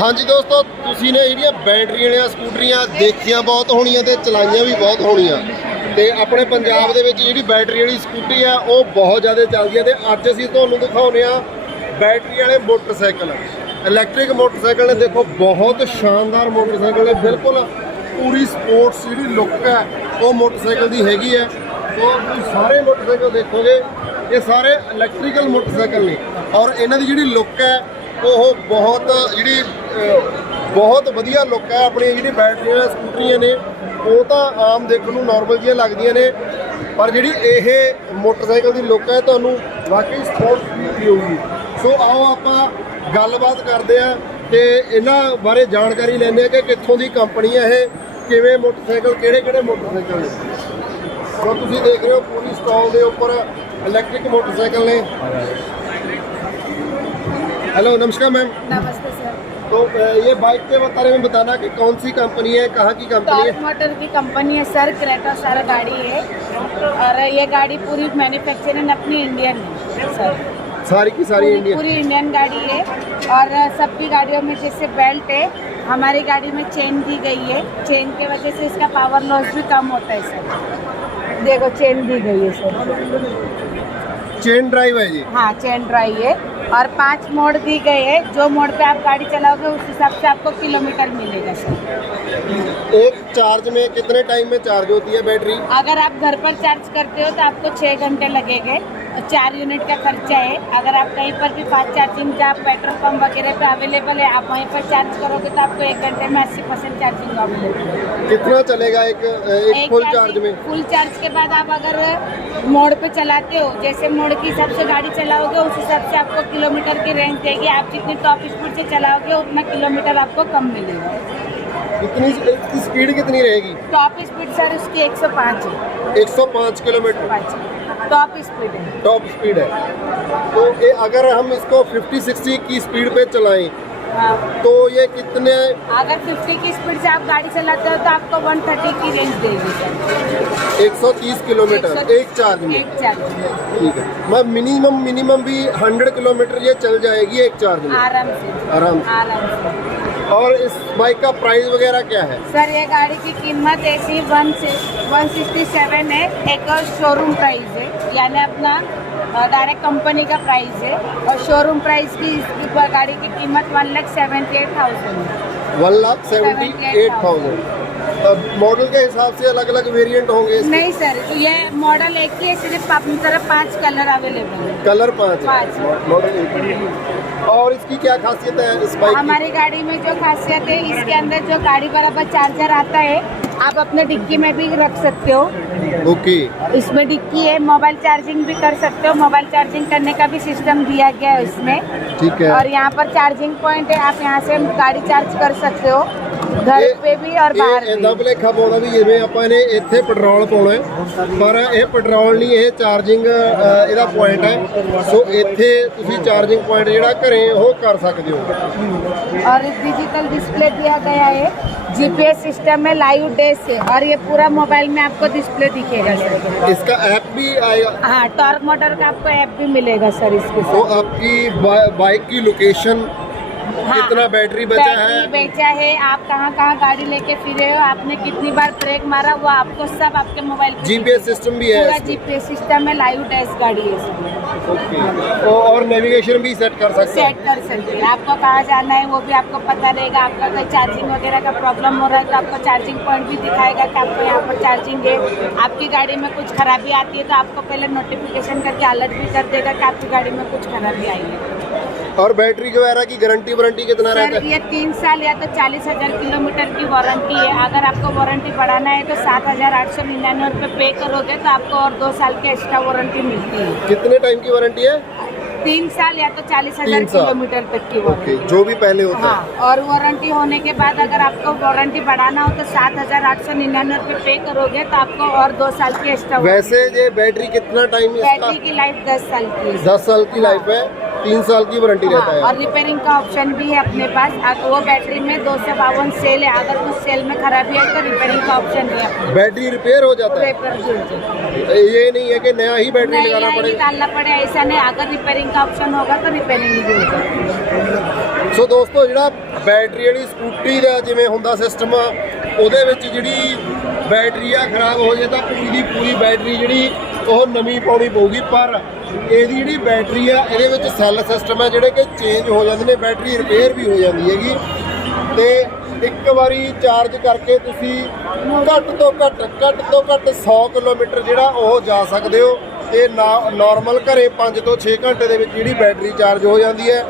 ਹਾਂਜੀ ਦੋਸਤੋ, ਤੁਸੀਂ ਨੇ ਜਿਹੜੀਆਂ ਬੈਟਰੀ ਵਾਲੀਆਂ ਸਕੂਟਰੀਆਂ ਦੇਖੀਆਂ ਬਹੁਤ ਹੋਣੀਆਂ ਤੇ ਚਲਾਈਆਂ ਵੀ ਬਹੁਤ ਹੋਣੀਆਂ। ਤੇ ਆਪਣੇ ਪੰਜਾਬ ਦੇ ਵਿੱਚ ਜਿਹੜੀ ਬੈਟਰੀ ਵਾਲੀ ਸਕੂਟਰੀ ਆ, ਉਹ ਬਹੁਤ ਜ਼ਿਆਦਾ ਚੱਲਦੀ ਆ ਤੇ ਅੱਜ ਅਸੀਂ ਤੁਹਾਨੂੰ ਦਿਖਾਉਂਦੇ ਆ ਬੈਟਰੀ ਵਾਲੇ ਮੋਟਰਸਾਈਕਲ। ਇਲੈਕਟ੍ਰਿਕ ਮੋਟਰਸਾਈਕਲ ਨੇ ਦੇਖੋ, ਬਹੁਤ ਸ਼ਾਨਦਾਰ ਮੋਟਰਸਾਈਕਲ ਹੈ ਬਿਲਕੁਲ ਪੂਰੀ ਸਪੋਰਟਸ ਜਿਹੜੀ ਲੁੱਕ ਹੈ, ਉਹ ਮੋਟਰਸਾਈਕਲ ਦੀ ਹੈਗੀ ਹੈ। ਤੋ ਤੁਸੀਂ ਸਾਰੇ ਮੋਟਰਸਾਈਕਲ ਦੇਖੋਗੇ, ਇਹ ਸਾਰੇ ਇਲੈਕਟ੍ਰੀਕਲ ਮੋਟਰਸਾਈਕਲ ਨੇ। ਔਰ ਇਹਨਾਂ ਦੀ ਜਿਹੜੀ ਲੁੱਕ ਹੈ ਉਹ ਬਹੁਤ ਜਿਹੜੀ ਬਹੁਤ ਵਧੀਆ ਲੁੱਕ ਹੈ ਆਪਣੀ ਜਿਹੜੀ ਬੈਟਰੀਆਂ, ਸਕੂਟਰੀਆਂ ਨੇ, ਉਹ ਤਾਂ ਆਮ ਦੇਖਣ ਨੂੰ ਨਾਰਮਲ ਜਿਹੀਆਂ ਲੱਗਦੀਆਂ ਨੇ। ਪਰ ਜਿਹੜੀ ਇਹ ਮੋਟਰਸਾਈਕਲ ਦੀ ਲੁੱਕ ਹੈ, ਤੁਹਾਨੂੰ ਵਾਕਈ ਸਪੋਰਟਸ ਫੀਲ ਹੋਊਗੀ। ਸੋ ਆਓ ਆਪਾਂ ਗੱਲਬਾਤ ਕਰਦੇ ਆ ਤੇ ਇਹਨਾਂ ਬਾਰੇ ਜਾਣਕਾਰੀ ਲੈਂਦੇ ਆ ਕਿ ਕਿੱਥੋਂ ਦੀ ਕੰਪਨੀ ਹੈ ਇਹ, ਕਿਵੇਂ ਮੋਟਰਸਾਈਕਲ ਕਿਹੜੇ ਕਿਹੜੇ ਮੋਟਰਸਾਈਕਲ ਨੇ। ਸੋ ਤੁਸੀਂ ਦੇਖ ਰਹੇ ਹੋ, ਪੂਰੀ ਸਟਾਲ ਦੇ ਉੱਪਰ ਇਲੈਕਟ੍ਰਿਕ ਮੋਟਰਸਾਈਕਲ ਨੇ। हेलो नमस्कार मैम नमस्ते सर तो ये बाइक के बारे में बताना कि कौन सी कंपनी है कहाँ की कंपनी है? मोटर की कंपनी है सर क्रेटा सारा गाड़ी है। और ये गाड़ी पूरी मैन्युफैक्चरिंग अपनी इंडियन है सर सारी की सारी इंडियन पूरी इंडियन गाड़ी है। और सबकी गाड़ियों में जैसे बेल्ट है हमारी गाड़ी में चेन दी गई है। चेन के वजह से इसका पावर लॉस भी कम होता है सर देखो चेन दी गई है सर चेन ड्राइव है जी हाँ चेन ड्राइव है। और पाँच मोड़ दी गए है। जो मोड़ पे आप गाड़ी चलाओगे, उस हिसाब से आपको किलोमीटर मिलेगा, सर। एक चार्ज में कितने टाइम में चार्ज होती है बैटरी अगर आप घर पर चार्ज करते हो तो आपको छः घंटे लगेंगे। और चार यूनिट का खर्चा है। अगर आप कहीं पर भी फास्ट चार्जिंग का पेट्रोल पंप वगैरह पे अवेलेबल है आप वहीं पर चार्ज करोगे तो आपको एक घंटे में अस्सी परसेंट चार्जिंग अवेलेबल कितना चलेगा एक, एक एक फुल चार्ज में? फुल चार्ज के बाद आप अगर मोड़ पे चलाते हो जैसे मोड़ के हिसाब से गाड़ी चलाओगे उस हिसाब से आपको किलोमीटर की रेंज देगी। आप जितनी टॉप स्पीड से चलाओगे उतना किलोमीटर आपको कम मिलेगा। कितनी इसकी स्पीड कितनी रहेगी? टॉप स्पीड सर उसकी 105 है। 105 किलोमीटर। पाँच किलोमीटर टॉप स्पीड है। टॉप स्पीड है। तो ये अगर हम इसको 50 60 की स्पीड पे चलाएँ हाँ। तो ये कितने अगर 50 की स्पीड से आप गाड़ी चलाते हो तो आपको 130 की रेंज देगी एक सौ तीस किलोमीटर एक चार्ज में। एक चार्ज में। ठीक है। मैं मिनिमम मिनिमम भी 100 किलोमीटर ये चल जाएगी एक चार्ज में। आराम से। आराम से। आराम से। और इस बाइक का प्राइस वगैरह क्या है? सर ये गाड़ी की कीमत ऐसी वन वन सिक्सटी सेवन है। एक शोरूम प्राइस है। यानी अपना डायरेक्ट कंपनी का प्राइस है। और शोरूम प्राइस की इस गाड़ी की कीमत one lakh seventy eight thousand है। One lakh seventy eight thousand model के हिसाब से अलग अलग वेरिएंट होंगे इसके। नहीं सर ये मॉडल एक ही है सिर्फ़ अपनी तरफ़ पाँच कलर अवेलेबल है। कलर पाँच है। पाँच। मॉडल एक। ही है। और इसकी क्या खासियत है इस बाइक की? हमारी गाड़ी में जो खासियत है इसके अंदर जो गाड़ी बराबर चार्जर आता है आप अपने डिक्की में भी रख सकते हो। ओके इसमें डिक्की है मोबाइल चार्जिंग भी कर सकते हो। मोबाइल चार्जिंग करने का भी सिस्टम दिया गया है इसमें। ठीक है। और यहाँ पर चार्जिंग पॉइंट है आप यहाँ से गाड़ी चार्ज कर सकते हो। घर ਇਹ- पे भी और बाहर ਇਹ ਇਦਾਂ भी ਭੁਲੇਖਾ ਪਾਉਂਦਾ ਵੀ ਜਿਵੇਂ ਆਪਾਂ ਨੇ ਇੱਥੇ ਪੈਟਰੋਲ ਪਾਉਣਾ ਹੈ ਪਰ ਇਹ ਪੈਟਰੋਲ ਨਹੀਂ ਇਹ ਚਾਰਜਿੰਗ ਇਹਦਾ ਪੁਆਇੰਟ ਹੈ ਸੋ ਇੱਥੇ ਤੁਸੀਂ ਚਾਰਜਿੰਗ ਪੁਆਇੰਟ ਜਿਹੜਾ ਘਰੇ ਉਹ ਕਰ ਸਕਦੇ ਹੋ और डिजिटल डिस्प्ले दिया गया है जीपीएस सिस्टम में लाइव डेस है और ये पूरा मोबाइल में आपको डिस्प्ले दिखेगा सर इसका ऐप भी आएगा हाँ टॉर्क मोटर का आपको ऐप भी मिलेगा सर इसके तो साथ आपकी बा- बाइक की लोकेशन हाँ। कितना बैटरी बचा बैटरी है बेचा है। आप कहाँ कहाँ गाड़ी लेके फिरे हो? आपने कितनी बार ब्रेक मारा? वो आपको सब आपके मोबाइल पे जीपीएस सिस्टम भी है पूरा। जीपीएस सिस्टम है। लाइव डैश गाड़ी है ओके। तो और नेविगेशन भी सेट कर सकते सेट कर सकते हैं। आपको कहाँ जाना है वो भी आपको पता रहेगा। आपका कोई चार्जिंग वगैरह का प्रॉब्लम हो रहा है तो आपको चार्जिंग पॉइंट भी दिखाएगा कि आपको यहाँ पर चार्जिंग है। आपकी गाड़ी में कुछ खराबी आती है तो आपको पहले नोटिफिकेशन करके अलर्ट भी कर देगा कि आपकी गाड़ी में कुछ खराबी आई है। और बैटरी वगैरह की गारंटी वारंटी कितना रहता है? ये तीन साल या तो चालीस हज़ार किलोमीटर की वारंटी है। अगर आपको वारंटी बढ़ाना है तो सात हज़ार आठ सौ निन्यानवे रुपये पे करोगे तो आपको और दो साल की एक्स्ट्रा वारंटी मिलती है। कितने टाइम की वारंटी है? तीन साल या तो चालीस हज़ार किलोमीटर तक की ओके वारंटी जो भी पहले होता है। हाँ और वारंटी होने के बाद अगर आपको वारंटी बढ़ाना हो तो सात हज़ार आठ सौ निन्यानवे रूपए पे करोगे तो आपको और दो साल की एक्स्ट्रा वैसे ये बैटरी कितना टाइम बैटरी की लाइफ दस साल की दस साल की लाइफ है। तीन साल की वारंटी रहता हाँ, और है रिपेयरिंग का ऑप्शन भी है अपने पास अगर वो बैटरी में दो सौ बावन सेल है अगर उस सेल में खराबी है तो रिपेयरिंग का ऑप्शन है अपने बैटरी रिपेयर हो जाता है पेपर भी हो जाता है। ये नहीं है कि नया ही बैटरी नहीं लगाना नहीं पड़ेगा डालना पड़े ऐसा नहीं अगर रिपेयरिंग का ऑप्शन होगा तो रिपेयरिंग भी हो जाएगा ਸੋ ਦੋਸਤੋ ਜਿਹੜਾ ਬੈਟਰੀ ਵਾਲੀ ਸਕੂਟਰੀ ਦਾ ਜਿਵੇਂ ਹੁੰਦਾ ਸਿਸਟਮ ਉਹਦੇ ਵਿੱਚ ਜਿਹੜੀ ਬੈਟਰੀ ਆ ਖਰਾਬ ਹੋ ਜੇ ਤਾਂ ਪੂਰੀ ਦੀ ਪੂਰੀ ਬੈਟਰੀ ਜਿਹੜੀ ਉਹ ਨਵੀਂ ਪਾਉਣੀ ਪਊਗੀ ਪਰ ਇਹਦੀ ਜਿਹੜੀ ਬੈਟਰੀ ਆ, ਇਹਦੇ ਵਿੱਚ ਸੈੱਲ ਸਿਸਟਮ ਹੈ ਜਿਹੜੇ ਕਿ ਚੇਂਜ ਹੋ ਜਾਂਦੇ ਨੇ ਬੈਟਰੀ ਰਿਪੇਅਰ ਵੀ ਹੋ ਜਾਂਦੀ ਹੈਗੀ। ਤੇ ਇੱਕ ਵਾਰੀ ਚਾਰਜ ਕਰਕੇ ਤੁਸੀਂ ਘੱਟ ਤੋਂ ਘੱਟ ਘੱਟ ਤੋਂ ਘੱਟ 100 ਕਿਲੋਮੀਟਰ ਜਿਹੜਾ ਉਹ ਜਾ ਸਕਦੇ ਹੋ। ਤੇ ਨਾਰਮਲ ਘਰੇ 5 ਤੋਂ 6 ਘੰਟੇ ਦੇ ਵਿੱਚ ਜਿਹੜੀ ਬੈਟਰੀ ਚਾਰਜ ਹੋ ਜਾਂਦੀ ਹੈ।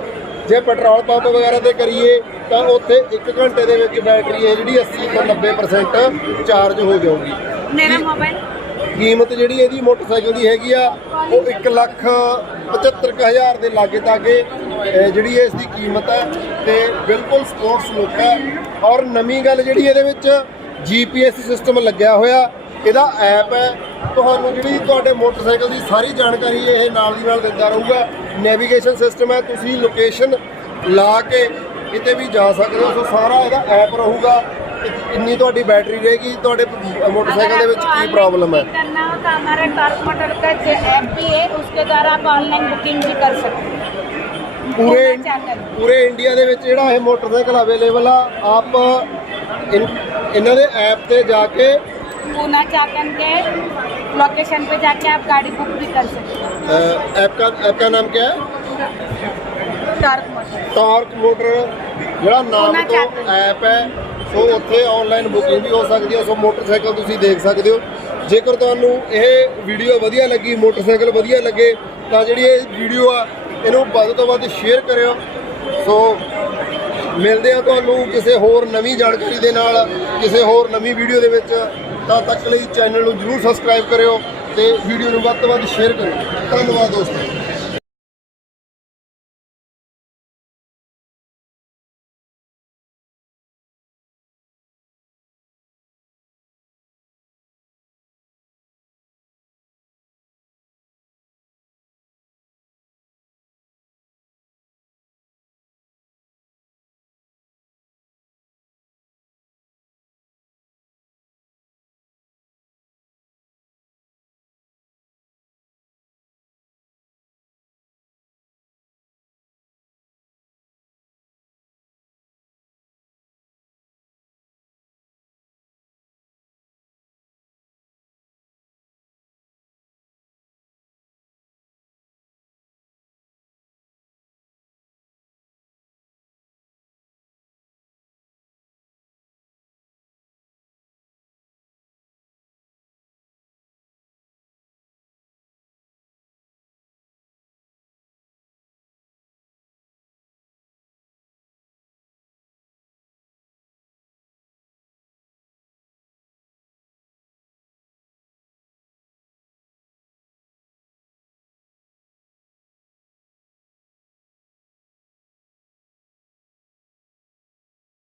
ਜੇ ਪੈਟਰੋਲ ਪੰਪ ਵਗੈਰਾ ਤੇ ਕਰੀਏ, ਤਾਂ ਉੱਥੇ 1 ਘੰਟੇ ਦੇ ਵਿੱਚ ਬੈਟਰੀ ਹੈ ਜਿਹੜੀ 80 ਤੋਂ 90% ਚਾਰਜ ਹੋ ਜਾਊਗੀ। ਮੇਰਾ ਮੋਬਾਈਲ ਕੀਮਤ ਜਿਹੜੀ ਇਹਦੀ ਮੋਟਰਸਾਈਕਲ ਦੀ ਹੈਗੀ ਆ, ਉਹ 1 ਲੱਖ 75000 ਦੇ ਲਾਗੇ ਤਾਗੇ, ਅਹ, ਜਿਹੜੀ ਇਸ ਦੀ ਕੀਮਤ ਹੈ ਤੇ ਬਿਲਕੁਲ ਸਪੋਰਟਸ ਲੁੱਕ ਹੈ। ਔਰ ਨਵੀਂ ਗੱਲ ਜਿਹੜੀ ਇਹਦੇ ਵਿੱਚ GPS ਸਿਸਟਮ ਲੱਗਿਆ ਹੋਇਆ, ਇਹਦਾ ਐਪ ਹੈ। ਤੁਹਾਨੂੰ ਜਿਹੜੀ ਤੁਹਾਡੇ ਮੋਟਰਸਾਈਕਲ ਦੀ ਸਾਰੀ ਜਾਣਕਾਰੀ ਇਹ ਨਾਲ ਦੀ ਨਾਲ ਦਿੰਦਾ ਰਹੂਗਾ। ਨੈਵੀਗੇਸ਼ਨ ਸਿਸਟਮ ਹੈ, ਤੁਸੀਂ ਲੋਕੇਸ਼ਨ ਲਾ ਕੇ ਕਿਤੇ ਵੀ ਜਾ ਸਕਦੇ ਹੋ, ਸੋ ਸਾਰਾ ਇਹਦਾ ਐਪ ਰਹੂਗਾ। ਇੰਨੀ ਤੁਹਾਡੀ ਬੈਟਰੀ ਰਹੇਗੀ ਤੁਹਾਡੇ ਮੋਟਰਸਾਈਕਲ ਦੇ ਵਿੱਚ ਕੀ ਪ੍ਰੋਬਲਮ ਹੈ करना हो तो हमारे टॉर्क मोटर का ऐप भी है उसके द्वारा आप ऑनलाइन बुकिंग भी कर सकते हैं ਪੂਰੇ होना चाहता है। ਪੂਰੇ ਇੰਡੀਆ ਦੇ ਵਿੱਚ ਜਿਹੜਾ ਇਹ ਮੋਟਰਸਾਈਕਲ ਅਵੇਲੇਬਲ ਆ ਆਪ ਇਨ- ਇਹਨਾਂ ਦੇ ਐਪ ਤੇ ਜਾ ਕੇ पूना चाकन के लोकेशन पे जाके आप गाड़ी बुक भी कर सकते हैं ਐਪ ਦਾ ਐਪ ਦਾ ਨਾਮ ਕੀ ਹੈ टॉर्क मोटर ਟਾਰਕ ਮੋਟਰ ਜਿਹੜਾ ਨਾਮ ਪੂਨਾ ਤੋਂ ਚੱਕ। ਐਪ ਹੈ ਸੋ ਉੱਥੇ ਆਨਲਾਈਨ ਬੁਕਿੰਗ ਵੀ ਹੋ ਸਕਦੀ ਹੈ, ਸੋ ਮੋਟਰਸਾਈਕਲ ਤੁਸੀਂ ਦੇਖ ਸਕਦੇ ਹੋ। ਜੇਕਰ ਤੁਹਾਨੂੰ ਇਹ ਵੀਡੀਓ ਵਧੀਆ ਲੱਗੀ, ਮੋਟਰਸਾਈਕਲ ਵਧੀਆ ਲੱਗੇ, ਤਾਂ ਜਿਹੜੀ ਇਹ ਵੀਡੀਓ ਆ, ਇਹਨੂੰ ਵੱਧ ਤੋਂ ਵੱਧ ਸ਼ੇਅਰ ਕਰਿਓ। ਸੋ ਮਿਲਦੇ ਆ ਤੁਹਾਨੂੰ ਕਿਸੇ ਹੋਰ ਨਵੀਂ ਜਾਣਕਾਰੀ ਦੇ ਨਾਲ, ਕਿਸੇ ਹੋਰ ਨਵੀਂ ਵੀਡੀਓ ਦੇ ਵਿੱਚ। ਤਾਂ ਤੱਕ ਲਈ ਚੈਨਲ ਨੂੰ ਜਰੂਰ ਸਬਸਕ੍ਰਾਈਬ ਕਰਿਓ ਤੇ ਵੀਡੀਓ ਨੂੰ ਵੱਧ ਤੋਂ ਵੱਧ ਸ਼ੇਅਰ ਕਰਿਓ। ਧੰਨਵਾਦ ਦੋਸਤੋ।